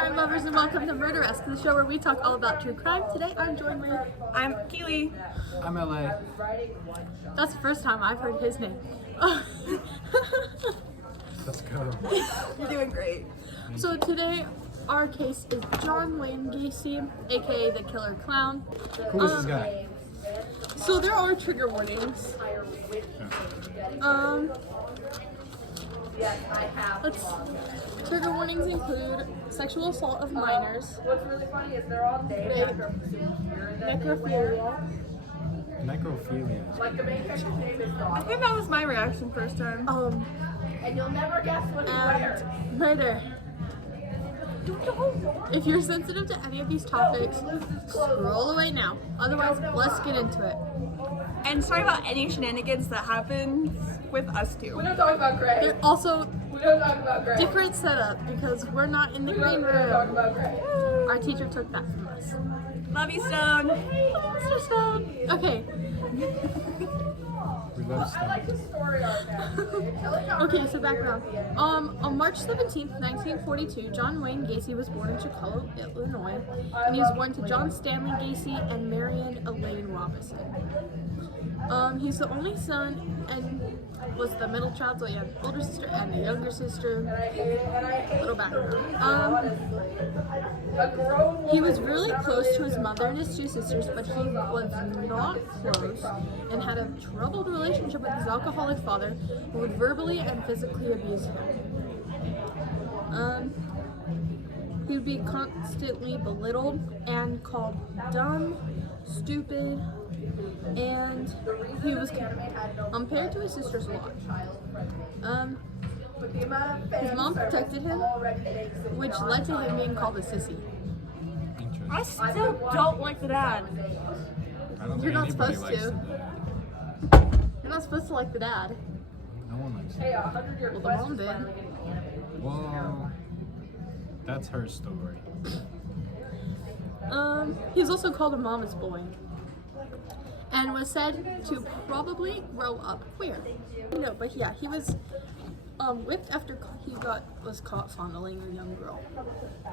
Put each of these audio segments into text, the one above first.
crime lovers, and welcome to Murderesque, the show where we talk all about true crime. Today I'm joined with... I'm Keely. I'm LA. That's the first time I've heard his name. Let's go. You're doing great. So today our case is John Wayne Gacy, aka the Killer Clown. Who is this guy? So there are trigger warnings. Trigger warnings include sexual assault of minors, rape, necrophilia. Necrophilia. I think that was my reaction first time. And you'll never guess what he's wearing. And murder. If you're sensitive to any of these topics, scroll away now. Otherwise, let's get into it. And sorry about any shenanigans that happen with us too. We don't talk about Greg. They're also We don't talk about Greg. different setup because we're not in the green We don't talk room. about Greg. Our teacher took that from us. Love you, Stone. Mr. Stone. Okay. We love I like stuff. the story arc actually. Okay, so background. On March 17th, 1942, John Wayne Gacy was born in Chicago, Illinois, and he was born to John Stanley Gacy and Marion Elaine Robinson. He's the only son and was the middle child, so he had an older sister and a younger sister. Little background. He was really close to his mother and his two sisters, but he was not close and had a troubled relationship with his alcoholic father, who would verbally and physically abuse him. He would be constantly belittled and called dumb, stupid, and he was compared to his sisters a lot. His mom protected him, which led to him being called a sissy. Interesting. I still don't like the dad. I don't You're think not anybody supposed likes to. it. You're not supposed to like the dad. No one likes Hey, it. 100-year Well, the mom did. Well, that's her story. He's also called a mama's boy, and was said to probably grow up queer. No, but yeah, he was whipped after he was caught fondling a young girl.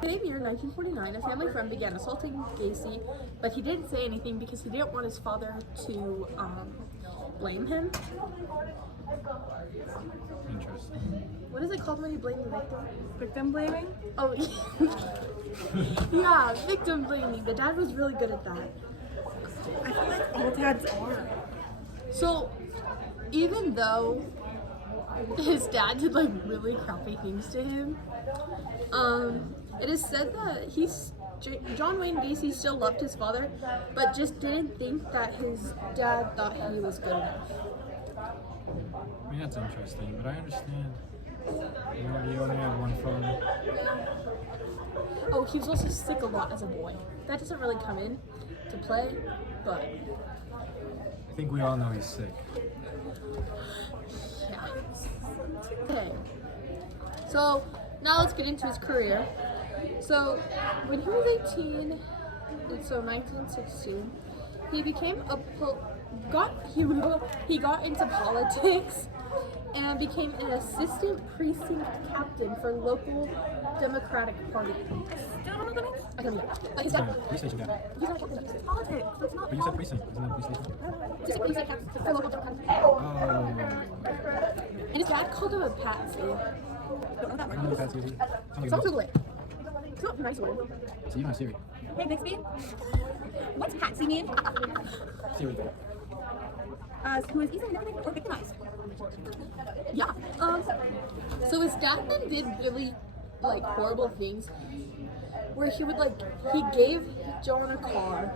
The same year, 1949, a family friend began assaulting Gacy, but he didn't say anything because he didn't want his father to blame him. Interesting. What is it called when you blame the victim? Victim blaming? Oh, yeah, victim blaming. The dad was really good at that. I feel like all dads are. So, even though his dad did like really crappy things to him, it is said that John Wayne Gacy still loved his father, but just didn't think that his dad thought he was good enough. I mean, that's interesting, but I understand. You only have one phone. Oh, he was also sick a lot as a boy. That doesn't really come in to play, but I think we all know he's sick. yeah. Okay. So now let's get into his career. So when he was 18, so 1916, he became he got into politics and became an assistant precinct captain for local Democratic Party. Still don't know the names? I don't know. But his Yeah, dad, police station guy. he's not a captain. It's politics. It's not But you said precinct. Isn't that police station? Assistant precinct captain for local Democratic Party. Oh. And his dad called him a patsy. Don't know that I word. don't know if that's easy. Sounds like Sounds a Google it. It's not a nice word. So you know Siri. Hey, Bixby. What's Patsy mean? Siri. Who is easily manipulated or victimized. Yeah. So his dad then did really like horrible things where he gave John a car,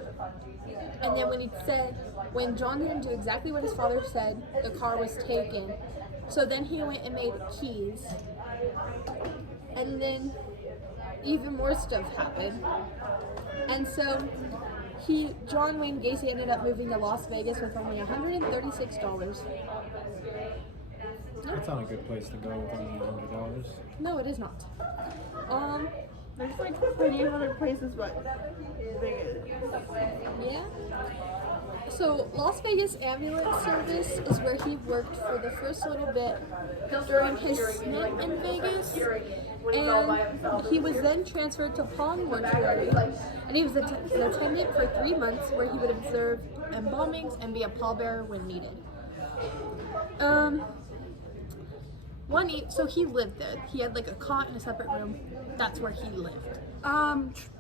and then when John didn't do exactly what his father said, the car was taken. So then he went and made keys, and then even more stuff happened. And so John Wayne Gacy ended up moving to Las Vegas with only $136. That's not a good place to go with only $100. No, it is not. There's like plenty of other places, but Vegas. Yeah. So Las Vegas Ambulance Service is where he worked for the first little bit during his stint in Vegas, and he was then transferred to Palm Mortuary, and he was an attendant for 3 months, where he would observe embalmings and be a pallbearer when needed. So he lived there. He had like a cot in a separate room. That's where he lived.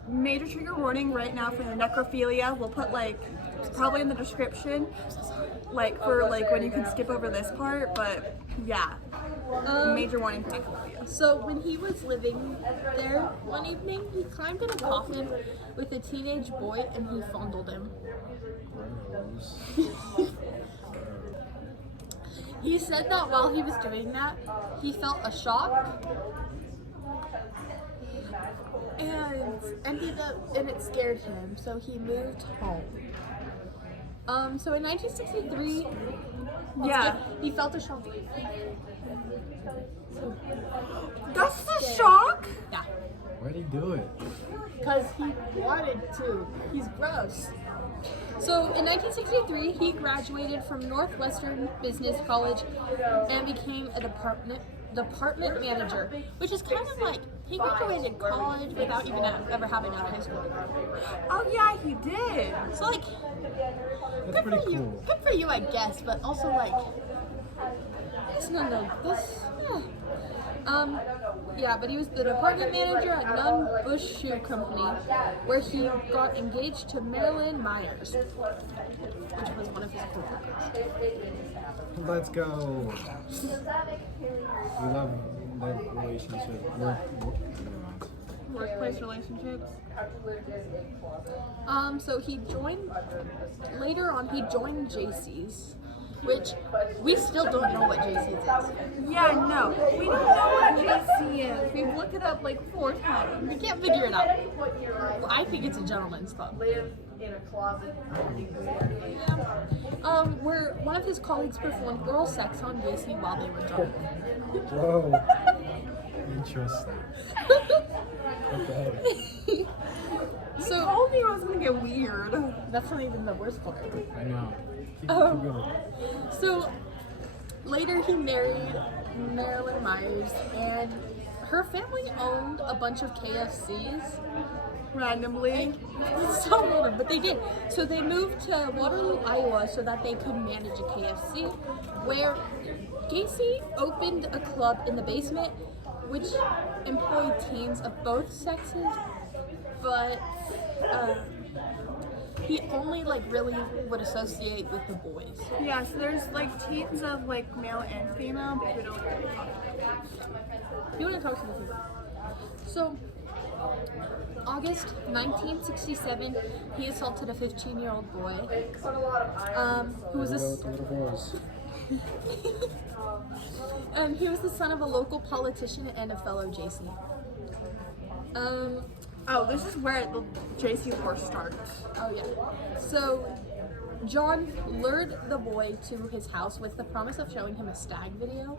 Major trigger warning right now for the necrophilia. We'll put like probably in the description, like for like when you can skip over this part. But yeah, major warning for necrophilia. So when he was living there one evening, he climbed in a coffin with a teenage boy and he fondled him. He said that while he was doing that, he felt a shock, and it scared him, so he moved home. So in 1963, he felt a shock. That's the shock? Yeah, Why'd he do it? because he wanted to. He's gross. So in 1963, he graduated from Northwestern Business College and became a department manager, which is kind of like he graduated college without even ever having out of high school. Oh yeah, he did. So like, That's good pretty for you, cool. good for you, I guess. But also like, yeah, but he was the department manager at Nunn Bush Shoe Company, where he got engaged to Marilyn Myers, which was one of his coworkers. Let's go. We love relationships. Workplace relationships. So later on he joined JC's, which we still don't know what JC's is. Yeah, no, we don't know what JC is. We've looked it up like 4 times. We can't figure it out. Well, I think it's a gentleman's club. Live in a closet. Where one of his colleagues performed oral sex on Gacy while they were drunk. Whoa. Interesting. Okay. So Told me it was gonna get weird. that's not even the worst part. I know. Keep Um, going. So later he married Marilyn Myers, and her family owned a bunch of KFCs. Randomly. It's so random, but they did. So they moved to Waterloo, Iowa, so that they could manage a KFC, where Gacy opened a club in the basement, which employed teens of both sexes, but he only like really would associate with the boys. Yeah, so there's like teens of like male and female, but we don't really talk about that. You want to talk to the people. So, August 1967, he assaulted a 15-year-old boy, who was With the little boys. he was the son of a local politician and a fellow JC. Oh, this is where the JC war starts. Oh yeah. So John lured the boy to his house with the promise of showing him a stag video.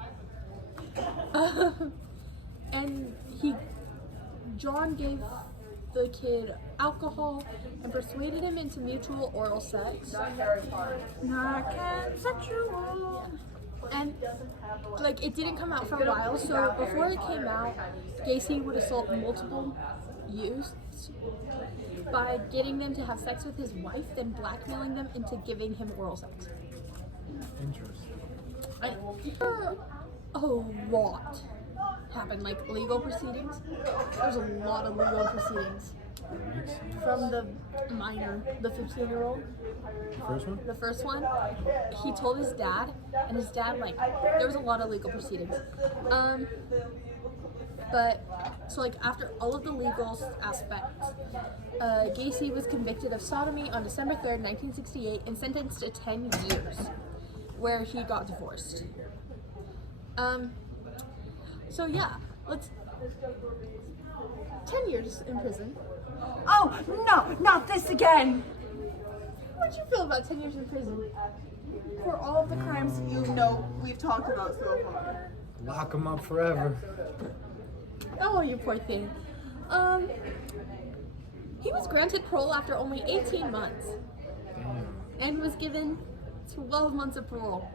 And John gave the kid alcohol and persuaded him into mutual oral sex. Not consensual. And like it didn't come out for a while, so before it came out, Gacy would assault multiple youths by getting them to have sex with his wife, then blackmailing them into giving him oral sex. Interesting. A lot happened, like legal proceedings. There's a lot of legal proceedings Makes sense. from the minor, the 15-year-old. The first one? The first one, he told his dad, and his dad, like, there was a lot of legal proceedings. But, so like, after all of the legal aspects, Gacy was convicted of sodomy on December 3rd, 1968, and sentenced to 10 years, where he got divorced. So yeah, 10 years in prison. Oh, no, not this again. How'd you feel about 10 years in prison? For all of the crimes you know we've talked about so far. Lock him up forever. Oh, you poor thing. He was granted parole after only 18 months Damn. and was given 12 months of parole.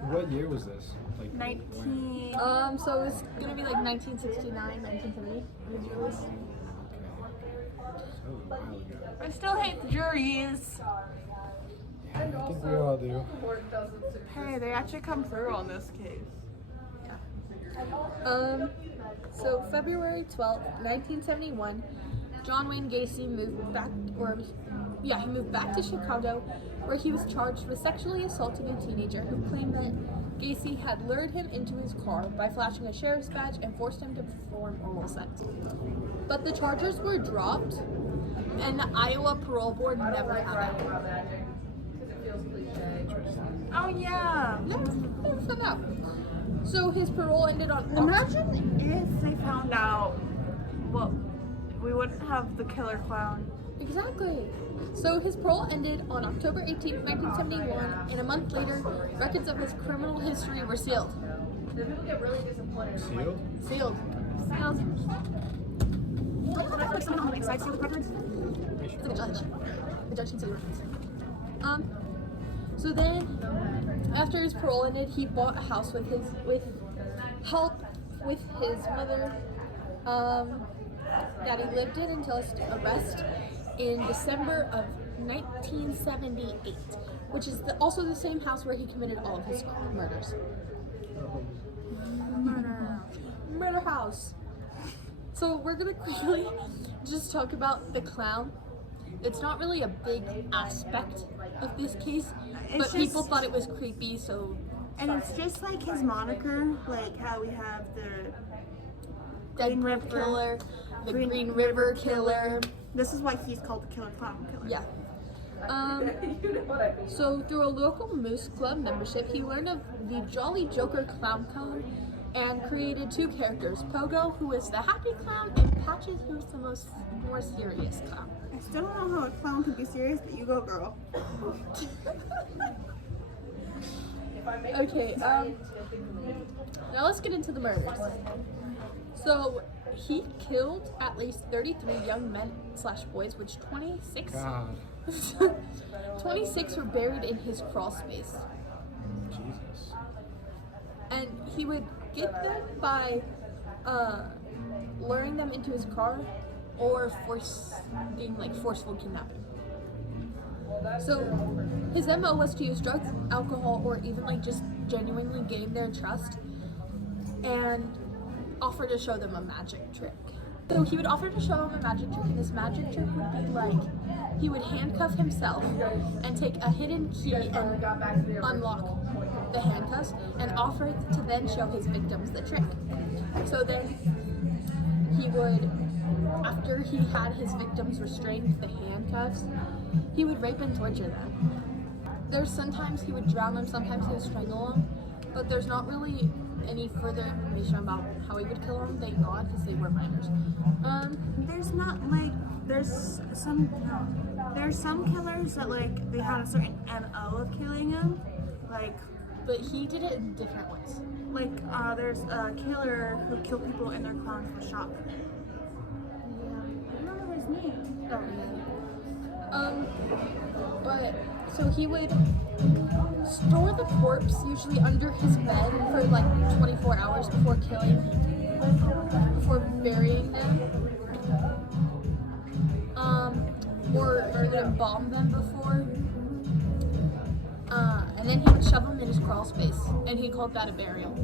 What year was this? Like 19. So it was gonna be like 1969, 1970. It was released. That was a while ago. I still hate the juries. I think we all do. Hey, they actually come through on this case. So February 12th, 1971, John Wayne Gacy moved back to Chicago, where he was charged with sexually assaulting a teenager who claimed that Gacy had lured him into his car by flashing a sheriff's badge and forced him to perform oral sex. But the charges were dropped, and the Iowa Parole Board never had it. Oh yeah. Never found out. So his parole ended on Imagine if they found out. Well, we wouldn't have the killer clown. Exactly. So his parole ended on October 18th, 1971, and a month later, records of his criminal history were sealed. Sealed? Sealed. Sealed. Can I put someone on the inside sealed records? It's like a judge. The judge can seal the records. So then, after his parole ended, he bought a house with help with his mother that he lived in until his arrest in December of 1978, which is also the same house where he committed all of his murders. Murder house. So we're gonna quickly just talk about the clown. It's not really a big aspect of this case, but people thought it was creepy, so... And it's just like his moniker, like how we have the Dead River Killer, the Green River Killer. This is why he's called the Killer Clown Killer. Yeah. So through a local Moose Club membership, he learned of the Jolly Joker Clown Cone and created two characters, Pogo, who is the happy clown, and Patches, who's the more serious clown. I still don't know how a clown can be serious, but you go, girl. Okay, now let's get into the murders. So, he killed at least 33 young men / boys, which 26 God. 26 were buried in his crawl space. Jesus. And he would get them by luring them into his car or forceful kidnapping. So his MO was to use drugs, alcohol, or even just genuinely gain their trust and offer to show them a magic trick. So he would offer to show them a magic trick, and this magic trick would be he would handcuff himself and take a hidden key and unlock the handcuffs and offer to then show his victims the trick. So then he would, after he had his victims restrained with the handcuffs, he would rape and torture them. There's sometimes he would drown them, sometimes he would strangle them, but there's not really any further information about how he would kill them, thank God, because they were minors. There's some killers that they had a certain MO of killing them, but he did it in different ways. There's a killer who killed people in their clowns with shock. I don't remember his name. But so he would store the corpse usually under his bed for 24 hours before burying them. Or he would embalm them before. And then he would shove them in his crawl space, and he called that a burial.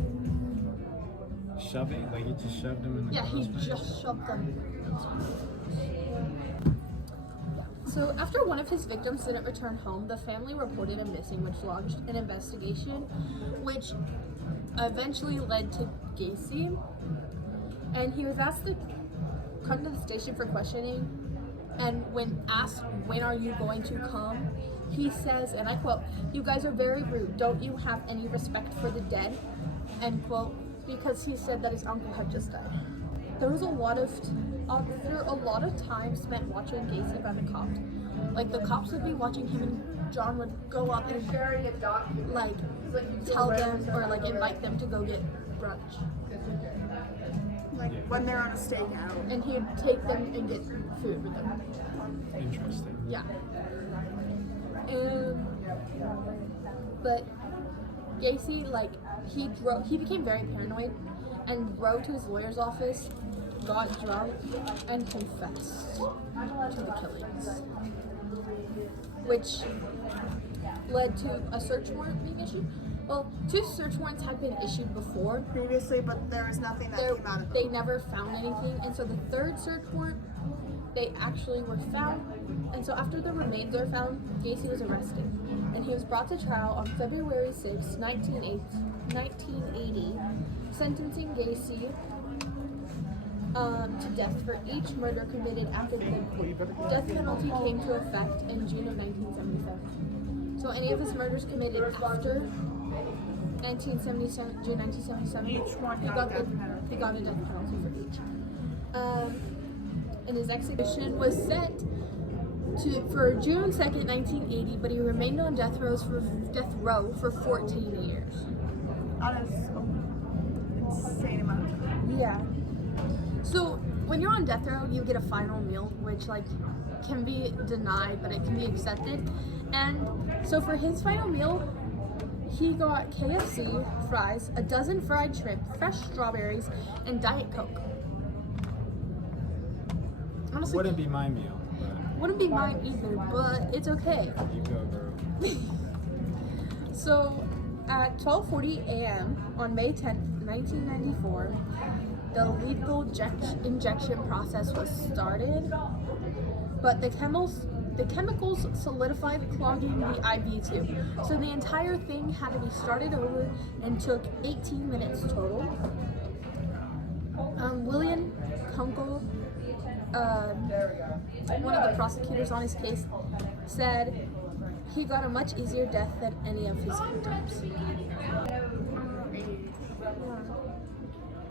Shoving? He just shoved him in the Yeah, he closet? just shoved them. So after one of his victims didn't return home, the family reported him missing, which launched an investigation, which eventually led to Gacy. And he was asked to come to the station for questioning, and when asked, "When are you going to come?" he says, and I quote, "You guys are very rude. Don't you have any respect for the dead?" End quote, because he said that his uncle had just died. There was a lot of time spent watching Gacy by the cops. The cops would be watching him, and John would go up and tell them or invite them to go get brunch. Like when they're on a stakeout. and he'd take them and get food with them. Interesting. Yeah. But Gacy, like, he became very paranoid and drove to his lawyer's office, got drunk, and confessed to the killings, which led to a search warrant being issued. Well, 2 search warrants had been issued before. Previously, but there was nothing that came out of They it. never found anything, and so the 3rd search warrant, they actually were found. And so after the remains were found, Gacy was arrested, and he was brought to trial on February 6, 1980, sentencing Gacy to death for each murder committed after the death penalty came to effect in June of 1977. So any of his murders committed after 1977, June 1977, Each one he got got a death penalty. he got a death penalty for each. And his execution was set for June 2nd, 1980, but he remained on death row for 14 years. That is an insane amount of time. Yeah. So when you're on death row, you get a final meal, which like can be denied, but it can be accepted. And so for his final meal, he got KFC, fries, a dozen fried shrimp, fresh strawberries, and Diet Coke. Honestly, Wouldn't be my meal, but wouldn't be mine either, but it's okay. you go, girl. So at 12:40 a.m. on May 10th, 1994, the lethal injection process was started, but the chemicals solidified, clogging the IV tube. So the entire thing had to be started over and took 18 minutes total. William Kunkel, one of the prosecutors on his case, said he got a much easier death than any of his victims.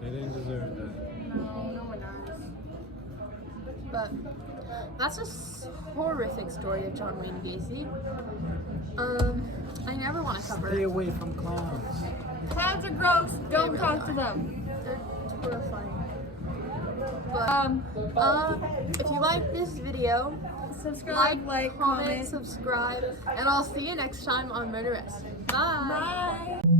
They didn't deserve that. No one does. But that's a horrific story of John Wayne Gacy. I never want to cover Stay it. away from clowns. Clowns are gross. Don't really talk to are. them. They're horrifying. But if you like this video, Subscribe, like, comment. subscribe, and I'll see you next time on Murderess. Bye. Bye.